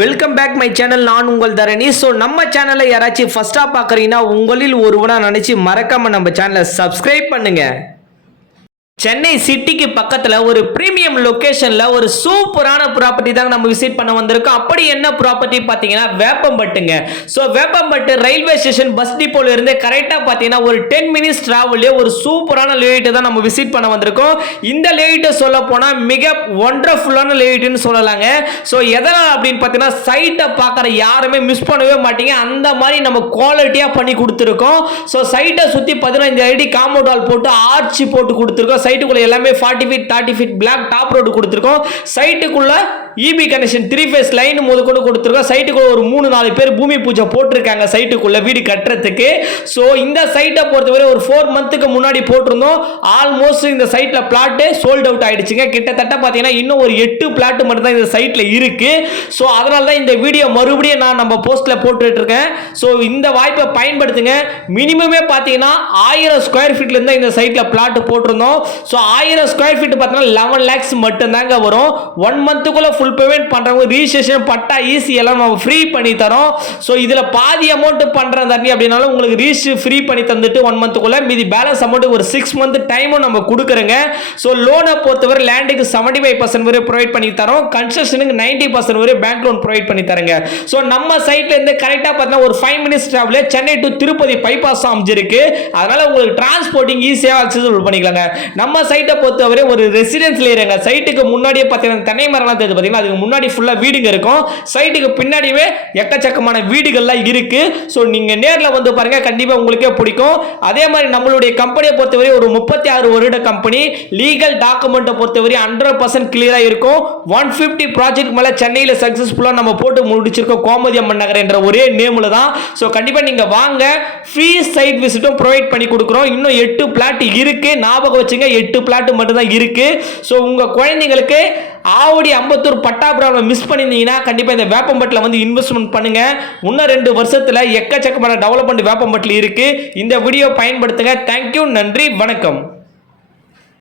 Welcome back my channel. நான் உங்கள் தரணி. So நம்ம சேனலை யாராச்சும் ஃபர்ஸ்ட்டாக பார்க்குறீங்கன்னா உங்களில் ஒருவனாக நினச்சி மறக்காமல் நம்ம சேனலை சப்ஸ்கிரைப் பண்ணுங்க. சென்னை சிட்டிக்கு பக்கத்தில் ஒரு பிரீமியம் லொக்கேஷனில் ஒரு சூப்பரான ப்ராப்பர்ட்டி தான் நம்ம விசிட் பண்ண வந்திருக்கோம். அப்படி என்ன ப்ராப்பர்ட்டி பார்த்தீங்கன்னா வேப்பம்பட்டுங்க. So Veppampattu railway station bus டிப்போல இருந்து கரெக்டாக பார்த்தீங்கன்னா ஒரு 10 மினிட்ஸ் டிராவல்லே ஒரு சூப்பரான லேஅவுட் தான் நம்ம விசிட் பண்ண வந்திருக்கோம். இந்த லேஅவுட்டை சொல்ல போனால் மிக ஒண்டர்ஃபுல்லான லேஅவுட்னு சொல்லலாங்க. ஸோ எதனால் அப்படின்னு பார்த்தீங்கன்னா சைட்டை பார்க்குற யாருமே மிஸ் பண்ணவே மாட்டீங்க. அந்த மாதிரி நம்ம குவாலிட்டியாக பண்ணி கொடுத்துருக்கோம். ஸோ சைட்டை சுற்றி 15 அடி காம்பவுண்ட் வால் போட்டு ஆர்ச்சி போட்டு கொடுத்துருக்கோம். சைட்டுக்குள்ள எல்லாமே 40 feet 30 feet black top road கொடுத்துருக்கோம். சைட்டுக்குள்ள இபி கனெக்ஷன் 3 ஃபேஸ் லைன் முதற்கொண்டு கொடுத்துருக்கோம். சைட்டுக்குள்ள ஒரு 3-4 பேர் பூமி பூஜை போட்டிருக்காங்க சைட்டுக்குள்ள வீடு கட்டுறதுக்கு. ஸோ இந்த சைட்டை பொறுத்தவரை ஒரு 4 மந்த்துக்கு முன்னாடி போட்டிருந்தோம். ஆல்மோஸ்ட் இந்த சைட்ல பிளாட் சோல்ட் அவுட் ஆயிடுச்சுங்க. கிட்டத்தட்ட பார்த்தீங்கன்னா இன்னும் ஒரு 8 பிளாட் மட்டும் தான் இந்த சைட்ல இருக்கு. ஸோ அதனால தான் இந்த வீடியோ மறுபடியும் நான் நம்ம போஸ்ட்ல போட்டுட்டு இருக்கேன். ஸோ இந்த வாய்ப்பை பயன்படுத்துங்க. மினிமமே பார்த்தீங்கன்னா 1000 ஸ்கொயர் ஃபீட்ல இருந்தா இந்த சைட்ல பிளாட் போட்டிருந்தோம். ஸோ 1000 ஸ்கொயர் ஃபீட் பார்த்தீங்கன்னா 11 lakhs மட்டும் தாங்க வரும். 1 மந்த்துக்குள்ள ஃபுல் பேமெண்ட் பண்றவங்க ரிஜிஸ்ட்ரேஷன் பட்டா ஈஸி எல்லாம் நம்ம ஃப்ரீ பண்ணி தரோம். ஸோ இதுல பாதி அமௌண்ட் பண்றேன் தண்ணி அப்படின்னாலும் உங்களுக்கு ரிஜிஸ்ட்ரேஷன் ஃப்ரீ பண்ணி தந்துட்டு 1 மந்த்துக்குள்ள மீதி பேலன்ஸ் அமௌண்ட் ஒரு 6 மந்த் டைமும் நம்ம கொடுக்குறோங்க. ஸோ லோனை பொறுத்தவரை லேண்டுக்கு 75% வரை ப்ரொவைட் பண்ணி தரோம். கன்ஸ்ட்ரக்ஷனுக்கு 90% வரை பேங்க் லோன் ப்ரொவைட் பண்ணி தரங்க. ஸோ நம்ம சைட்ல இருந்து கரெக்டா பார்த்தா ஒரு 5 minutes travel Chennai to Tirupati bypass அமைஞ்சிருக்கு. அதனால உங்களுக்கு டிரான்ஸ்போர்ட்டிங் ஈஸியாக அக்சஸபிள் பண்ணிக்கலாங்க. நம்ம சைட்டை பொறுத்தவரை ஒரு ரெசிடென்ஸ்ல இருங்க. சைட்டுக்கு முன்னாடியே பார்த்தீங்கன்னா தென்னை மரம்லாம் தெரியுது பார்த்தீங்கன்னா அதுக்கு முன்னாடி ஃபுல்லா வீடுங்க இருக்கும். சைட்டுக்கு பின்னாடியே எக்கச்சக்கமான வீடுகள்லாம் இருக்கு. ஸோ நீங்க நேரில் வந்து பாருங்க, கண்டிப்பா உங்களுக்கே பிடிக்கும். அதே மாதிரி நம்மளுடைய கம்பெனியை பொறுத்தவரை ஒரு 36 வருட கம்பெனி. லீகல் டாக்குமெண்ட்டை பொறுத்தவரை 100% கிளியரா இருக்கும். 150 ப்ராஜெக்ட் மேல சென்னையில் சக்சஸ்ஃபுல்லா நம்ம போட்டு முடிச்சிருக்கோம். கோமதி அம்மன் நகர் என்ற ஒரே நேம்ல தான். ஸோ கண்டிப்பா நீங்க வாங்க. ஃப்ரீ சைட் விசிட்டும் ப்ரொவைட் பண்ணி கொடுக்குறோம். இன்னும் 8 பிளாட் இருக்கு. ஞாபகம் வச்சுங்க, 8 பிளாட் மட்டும் தான் இருக்கு. ஸோ உங்க குழந்தைங்களுக்கு ஆவடி அம்பத்தூர் பட்டாபுரம் மிஸ் பண்ணிருந்தீங்கன்னா கண்டிப்பா இந்த வேப்பம்பட்டில் வந்து இன்வெஸ்ட்மெண்ட் பண்ணுங்க. இன்னும் 2 வருஷத்துல எக்கச்சக்கமான டெவலப்மெண்ட் வேப்பம்பட்டில் இருக்கு. இந்த வீடியோ பயன்படுத்துங்க. தேங்க்யூ, நன்றி, வணக்கம்.